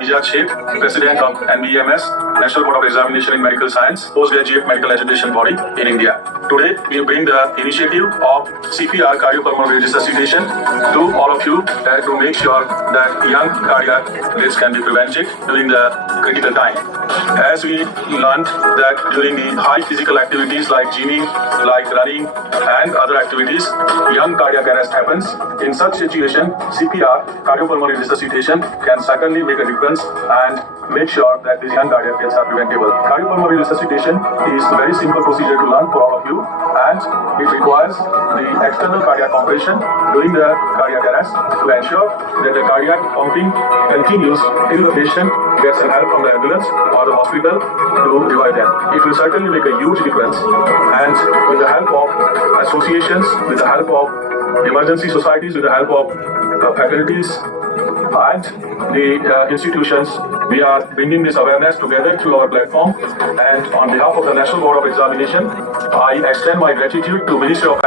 Abhijat Sheikh, President of NBEMS, National Board of Examination in Medical Science, postgraduate medical education body in India. Today, we bring the initiative of CPR, cardiopulmonary resuscitation, to all of you to make sure that young cardiac deaths can be prevented during the critical time. As we learned that during the high physical activities like gymming, like running, and other activities, young cardiac arrest happens. In such situation, CPR, cardiopulmonary resuscitation, can certainly make a difference and make sure that these young cardiac deaths are preventable. Cardiopulmonary resuscitation is a very simple procedure to learn for all of you, and it requires the external cardiac compression during the cardiac arrest to ensure that the cardiac pumping continues till the patient gets some help from the ambulance or the hospital to revive them. It will certainly make a huge difference, and with the help of associations, with the help of emergency societies, with the help of faculties and the institutions, we are bringing this awareness together through our platform. And on behalf of the National Board of Examination, I extend my gratitude to Ministry of Health.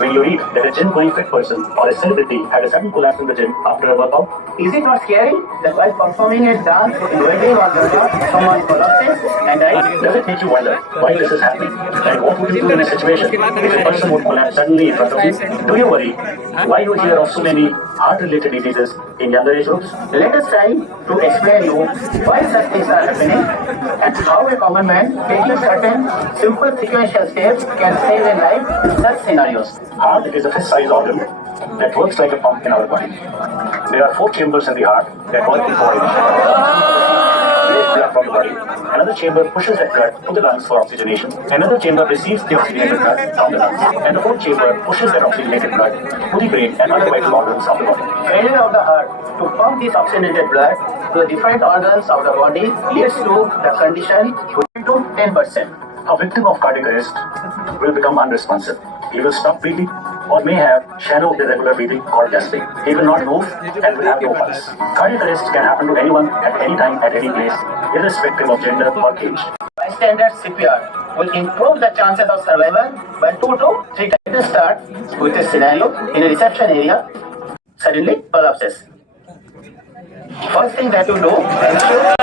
When you read that a gym-going fit person or a celebrity had a sudden collapse in the gym after a workout, is it not scary that while performing a dance in wedding or yoga, someone collapses and dies? does it make you wonder why this is happening? And what would you do in a situation if a person would collapse suddenly in front of you? Do you worry why you hear of so many heart-related diseases in younger age groups? Let us try to explain you why such things are happening and how a common man taking certain simple sequential steps can save a life in such scenarios. Heart is a fist-sized organ that works like a pump in our body. There are 4 chambers in the heart that work in coordination. Blood from the body. Another chamber pushes that blood to the lungs for oxygenation. Another chamber receives the oxygenated blood from the lungs. And the 4th chamber pushes that oxygenated blood to the brain and other vital organs of the body. Failure of the heart to pump this oxygenated blood to the different organs of the body leads to the condition to 10%. A victim of cardiac arrest will become unresponsive. He will stop breathing or may have shallow irregular breathing called gasping. He will not move and will have no pulse. Cardiac arrest can happen to anyone at any time, at any place, irrespective of gender or age. Bystander CPR will improve the chances of survival by 2 to 3 times. Let us start with a scenario in a reception area, suddenly collapses. First thing that you do, ensure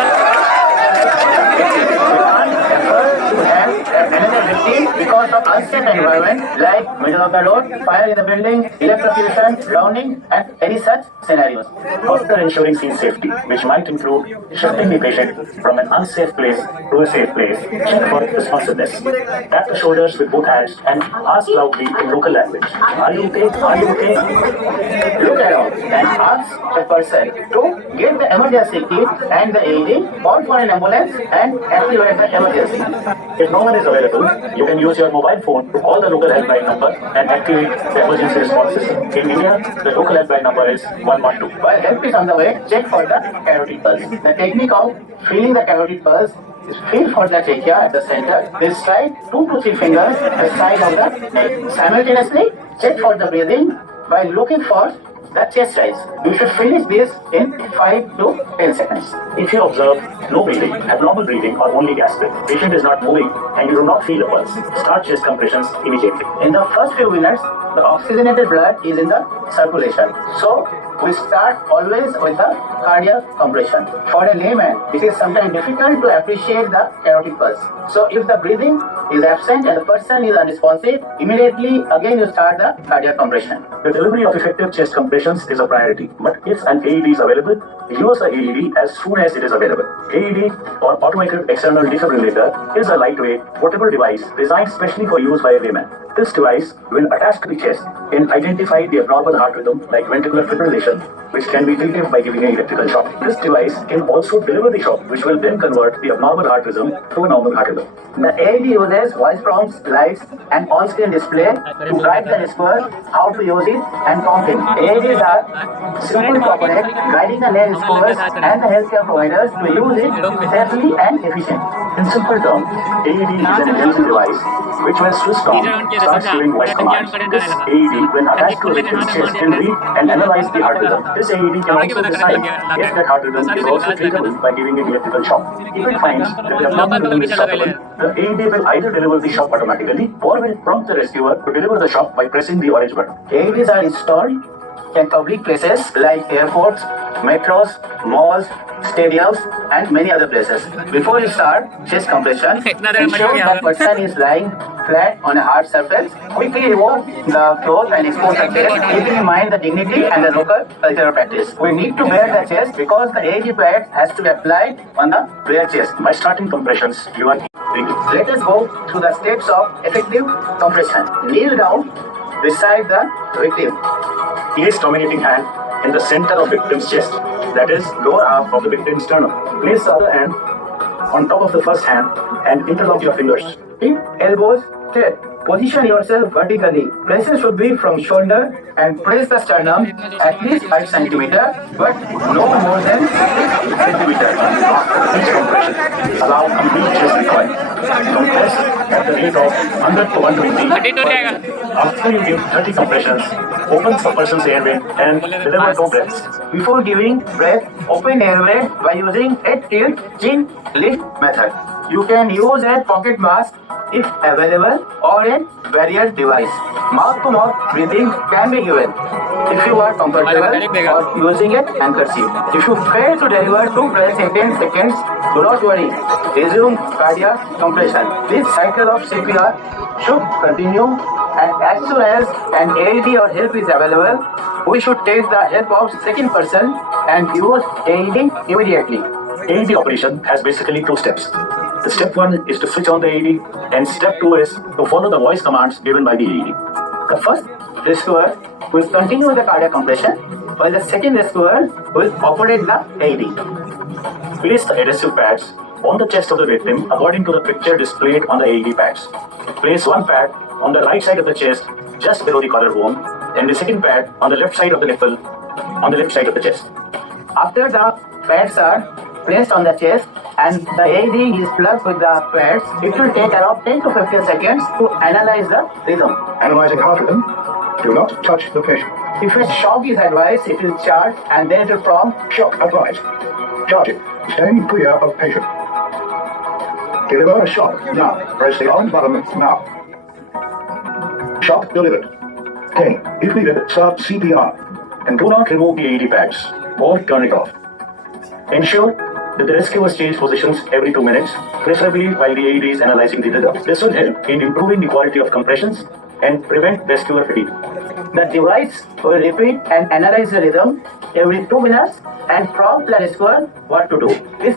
another victim because of unsafe environment like middle of the road, fire in the building, electrocution, drowning, and any such scenarios. After ensuring scene safety, which might include shifting the patient from an unsafe place to a safe place, check for responsiveness. Tap the shoulders with both hands and ask loudly in local language, "Are you okay? Are you okay?" Look around and ask the person to get the emergency kit and the AED, call for an ambulance, and activate the emergency. If no one is available, you can use your mobile phone to call the local helpline number and activate the emergency response system. In India, the local helpline number is 112. While help is on the way, check for the carotid pulse. The technique of feeling the carotid pulse is feel for the trachea at the center. Then slide 2 to 3 fingers at the side of the neck. Simultaneously, check for the breathing while looking for the chest rise. You should finish this in 5 to 10 seconds. If you observe no breathing, abnormal breathing, or only gasping, patient is not moving, and you do not feel a pulse, start chest compressions immediately. In the first few minutes, the oxygenated blood is in the circulation. So, we start always with the cardiac compression. For a layman, it is sometimes difficult to appreciate the carotid pulse. So, if the breathing is absent and the person is unresponsive, immediately again you start the cardiac compression. The delivery of effective chest compressions is a priority, but if an AED is available, use the AED as soon as it is available. AED, or automated external defibrillator, is a lightweight, portable device designed specially for use by a layman. This device, when attached to the chest, can identify the abnormal heart rhythm like ventricular fibrillation, which can be treated by giving an electrical shock. This device can also deliver the shock, which will then convert the abnormal heart rhythm to a normal heart rhythm. The AED uses voice prompts, lights, and on-screen display to guide the whisperer how to use it and prompt him. AEDs are simple to operate, guiding the lay whisperers and the healthcare providers to use it safely and efficiently. In simple terms, AED is an emergency device which, when switched on, starts giving voice commands. This AED, when attached to a victim's chest, can read and analyze the heart rhythm. This AED can also decide if that heart rhythm is also treatable by giving an electrical shock. If it finds that the abnormal rhythm is stoppable, the AED will either deliver the shock automatically or will prompt the rescuer to deliver the shock by pressing the orange button. AEDs are installed in public places like airports, metros, malls, stadiums, and many other places. Before you start chest compression, ensure that person is lying flat on a hard surface. Quickly remove the cloth and expose the chest, keeping in mind the dignity and the local cultural practice. We need to bare the chest because the AED pad has to be applied on the bare chest. By starting compressions, you are Let us go through the steps of effective compression. Kneel down beside the victim. place dominating hand in the center of victim's chest, that is, lower half of the victim's sternum. Place the other hand on top of the first hand and interlock your fingers. Keep elbows straight. Position yourself vertically. Pressure should be from shoulder and press the sternum at least 5 cm, but no more than 6 cm. Each compression allow complete chest recoil. Compress at the rate of 100 to 120 per minute. After you give 30 compressions, open the person's airway and deliver 2 breaths. Before giving breath, open airway by using head tilt chin lift method. You can use a pocket mask if available or a barrier device. Mouth-to-mouth breathing can be given if you are comfortable or using a handkerchief. If you fail to deliver 2 breaths in 10 seconds, do not worry. Resume cardiac compression. This cycle of CPR should continue, and as soon as an AED or help is available, we should take the help of second person and use AED immediately. AED operation has basically 2 steps. The step 1 is to switch on the AED, and step 2 is to follow the voice commands given by the AED. The first rescuer will continue the cardiac compression, while the second rescuer will operate the AED. Place the adhesive pads on the chest of the victim according to the picture displayed on the AED pads. Place one pad on the right side of the chest, just below the collarbone, and the second pad on the left side of the nipple, on the left side of the chest. After the pads are placed on the chest and the AED is plugged with the pads, it will take around 10 to 15 seconds to analyze the rhythm. Analyzing heart rhythm, do not touch the patient. If a shock is advised, it will charge and then it will prompt Shock advised. Charge it. Staying clear of patient. Deliver a shock now. Press the orange button now. Shock delivered. 10. If needed, start CPR. And do not remove the AED pads or turn it off. Ensure that the rescuers change positions every 2 minutes, preferably while the AED is analyzing the rhythm. This will help in improving the quality of compressions and prevent rescuer fatigue. the device will repeat and analyze the rhythm every 2 minutes and prompt the rescuer what to do. This